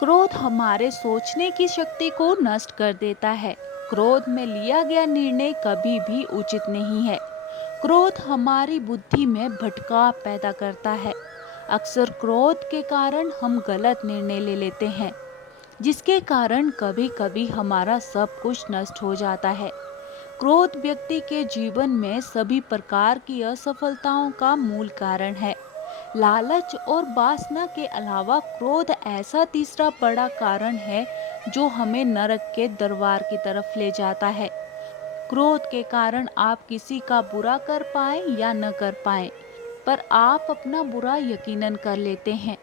क्रोध हमारे सोचने की शक्ति को नष्ट कर देता है। क्रोध में लिया गया निर्णय कभी भी उचित नहीं है। क्रोध हमारी बुद्धि में भटकाव पैदा करता है। अक्सर क्रोध के कारण हम गलत निर्णय ले लेते हैं, जिसके कारण कभी कभी हमारा सब कुछ नष्ट हो जाता है। क्रोध व्यक्ति के जीवन में सभी प्रकार की असफलताओं का मूल कारण है। लालच और वासना के अलावा क्रोध ऐसा तीसरा बड़ा कारण है जो हमें नरक के दरबार की तरफ ले जाता है। क्रोध के कारण आप किसी का बुरा कर पाए या न कर पाए, पर आप अपना बुरा यकीनन कर लेते हैं।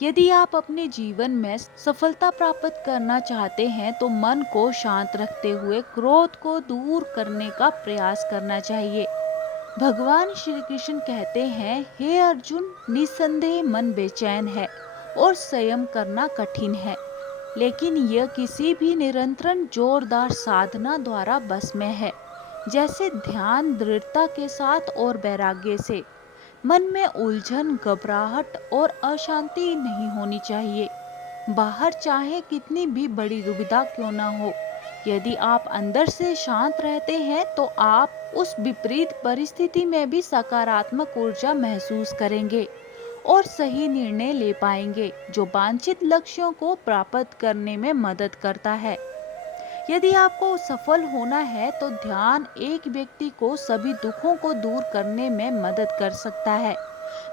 यदि आप अपने जीवन में सफलता प्राप्त करना चाहते हैं तो मन को शांत रखते हुए क्रोध को दूर करने का प्रयास करना चाहिए। भगवान श्री कृष्ण कहते हैं, हे अर्जुन, निसंदेह मन बेचैन है और संयम करना कठिन है, लेकिन यह किसी भी निरंतर जोरदार साधना द्वारा बस में है, जैसे ध्यान, दृढ़ता के साथ और वैराग्य से। मन में उलझन, घबराहट और अशांति नहीं होनी चाहिए। बाहर चाहे कितनी भी बड़ी दुविधा क्यों न हो, यदि आप अंदर से शांत रहते हैं तो आप उस विपरीत परिस्थिति में भी सकारात्मक ऊर्जा महसूस करेंगे और सही निर्णय ले पाएंगे, जो वांछित लक्ष्यों को प्राप्त करने में मदद करता है। यदि आपको सफल होना है तो ध्यान एक व्यक्ति को सभी दुखों को दूर करने में मदद कर सकता है।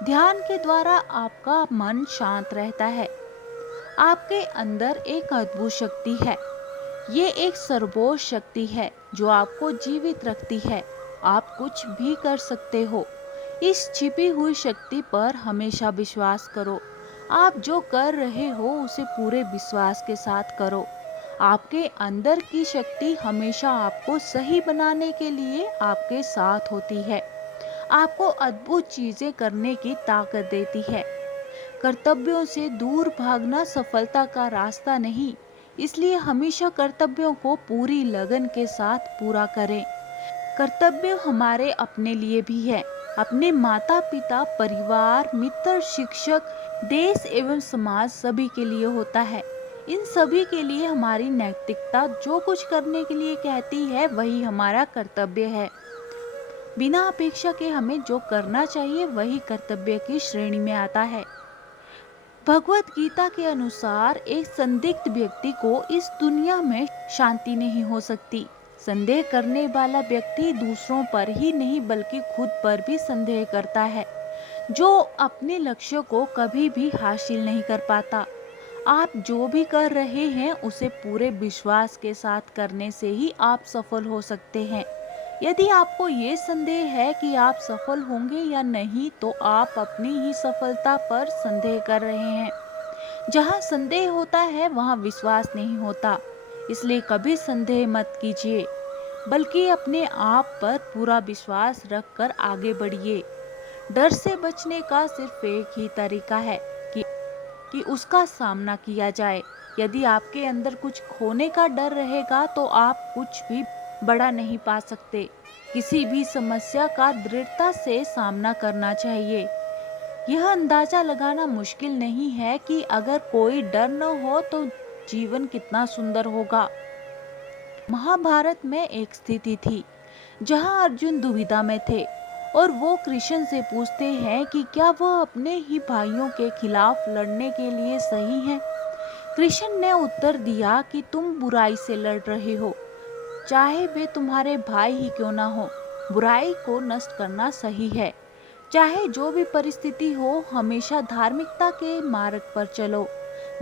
ध्यान के द्वारा आपका मन शांत रहता है। आपके अंदर एक अद्भुत शक्ति है। ये एक सर्वोच्च शक्ति है जो आपको जीवित रखती है। आप कुछ भी कर सकते हो। इस छिपी हुई शक्ति पर हमेशा विश्वास करो। आप जो कर रहे हो उसे पूरे विश्वास के साथ करो। आपके अंदर की शक्ति हमेशा आपको सही बनाने के लिए आपके साथ होती है। आपको अद्भुत चीजें करने की ताकत देती है। कर्तव्यों से दूर भागना सफलता का रास्ता नहीं, इसलिए हमेशा कर्तव्यों को पूरी लगन के साथ पूरा करें। कर्तव्य हमारे अपने लिए भी है, अपने माता पिता, परिवार, मित्र, शिक्षक, देश एवं समाज सभी के लिए होता है। इन सभी के लिए हमारी नैतिकता जो कुछ करने के लिए कहती है वही हमारा कर्तव्य है। बिना अपेक्षा के हमें जो करना चाहिए वही कर्तव्य की श्रेणी में आता है। भगवत गीता के अनुसार एक संदिग्ध व्यक्ति को इस दुनिया में शांति नहीं हो सकती। संदेह करने वाला व्यक्ति दूसरों पर ही नहीं बल्कि खुद पर भी संदेह करता है, जो अपने लक्ष्य को कभी भी हासिल नहीं कर पाता। आप जो भी कर रहे हैं उसे पूरे विश्वास के साथ करने से ही आप सफल हो सकते हैं। यदि आपको ये संदेह है कि आप सफल होंगे या नहीं, तो आप अपनी ही सफलता पर संदेह कर रहे हैं। जहाँ संदेह होता है वहाँ विश्वास नहीं होता, इसलिए कभी संदेह मत कीजिए, बल्कि अपने आप पर पूरा विश्वास रखकर आगे बढ़िए। डर से बचने का सिर्फ एक ही तरीका है कि उसका सामना किया जाए। यदि आपके अंदर कुछ खोने का डर रहेगा तो आप कुछ भी बड़ा नहीं पा सकते। किसी भी समस्या का दृढ़ता से सामना करना चाहिए। यह अंदाजा लगाना मुश्किल नहीं है कि अगर कोई डर न हो तो जीवन कितना सुंदर होगा। महाभारत में एक स्थिति थी जहां अर्जुन दुविधा में थे और वो कृष्ण से पूछते हैं कि क्या वह अपने ही भाइयों के खिलाफ लड़ने के लिए सही हैं। कृष्ण ने उत्तर दिया कि तुम बुराई से लड़ रहे हो, चाहे वे तुम्हारे भाई ही क्यों ना हो। बुराई को नष्ट करना सही है। चाहे जो भी परिस्थिति हो, हमेशा धार्मिकता के मार्ग पर चलो।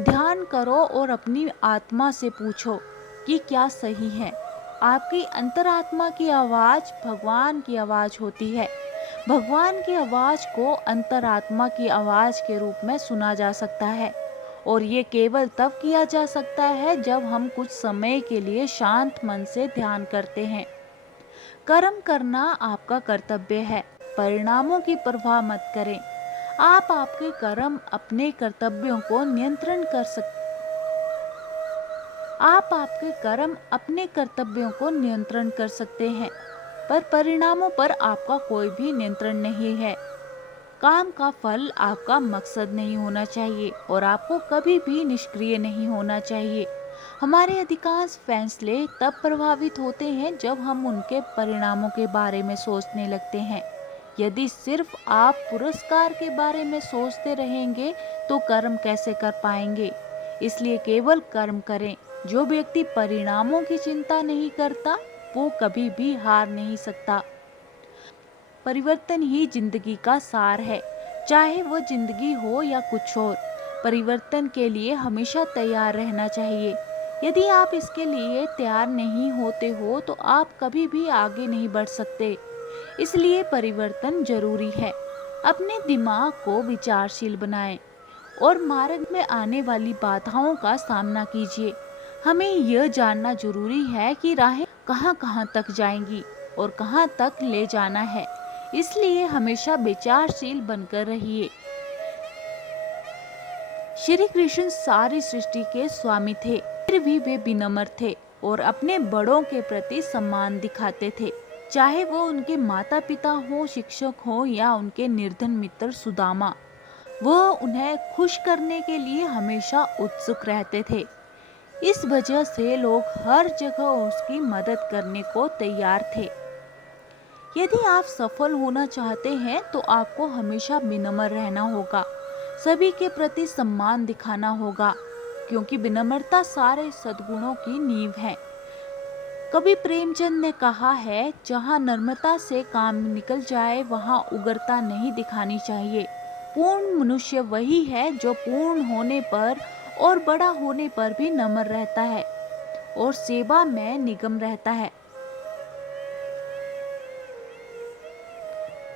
ध्यान करो और अपनी आत्मा से पूछो कि क्या सही है। आपकी अंतरात्मा की आवाज भगवान की आवाज होती है। भगवान की आवाज को अंतरात्मा की आवाज के रूप में सुना जा सकता है, और ये केवल तब किया जा सकता है जब हम कुछ समय के लिए शांत मन से ध्यान करते हैं। कर्म करना आपका कर्तव्य है, परिणामों की परवाह मत करें। आप आपके कर्म अपने कर्तव्यों को नियंत्रण कर सकते आप आपके कर्म अपने कर्तव्यों को नियंत्रण कर सकते हैं, पर परिणामों पर आपका कोई भी नियंत्रण नहीं है। काम का फल आपका मकसद नहीं होना चाहिए और आपको कभी भी निष्क्रिय नहीं होना चाहिए। हमारे अधिकांश फैसले तब प्रभावित होते हैं जब हम उनके परिणामों के बारे में सोचने लगते हैं। यदि सिर्फ आप पुरस्कार के बारे में सोचते रहेंगे तो कर्म कैसे कर पाएंगे। इसलिए केवल कर्म करें। जो व्यक्ति परिणामों की चिंता नहीं करता वो कभी भी हार नहीं सकता। परिवर्तन ही जिंदगी का सार है, चाहे वो जिंदगी हो या कुछ और। परिवर्तन के लिए हमेशा तैयार रहना चाहिए। यदि आप इसके लिए तैयार नहीं होते हो तो आप कभी भी आगे नहीं बढ़ सकते। इसलिए परिवर्तन जरूरी है। अपने दिमाग को विचारशील बनाएं और मार्ग में आने वाली बाधाओं का सामना कीजिए। हमें यह जानना जरूरी है कि राहें कहां कहां तक जाएंगी और कहां तक ले जाना है। इसलिए हमेशा विचारशील बनकर रहिए। श्री कृष्ण सारी सृष्टि के स्वामी थे, फिर भी वे विनम्र थे और अपने बड़ों के प्रति सम्मान दिखाते थे। चाहे वो उनके माता पिता हो, शिक्षक हो या उनके निर्धन मित्र सुदामा, वह उन्हें खुश करने के लिए हमेशा उत्सुक रहते थे। इस वजह से लोग हर जगह उसकी मदद करने को तैयार थे। यदि आप सफल होना चाहते हैं तो आपको हमेशा विनम्र रहना होगा, सभी के प्रति सम्मान दिखाना होगा, क्योंकि विनम्रता सारे सद्गुणों की नींव है। कवि प्रेमचंद ने कहा है, जहाँ नम्रता से काम निकल जाए वहाँ उग्रता नहीं दिखानी चाहिए। पूर्ण मनुष्य वही है जो पूर्ण होने पर और बड़ा होने पर भी नम्र रहता है और सेवा में निगम रहता है।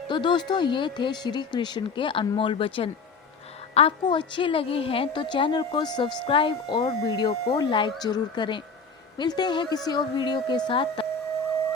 तो दोस्तों, ये थे श्री कृष्ण के अनमोल वचन। आपको अच्छे लगे हैं तो चैनल को सब्सक्राइब और वीडियो को लाइक जरूर करें। मिलते हैं किसी और वीडियो के साथ।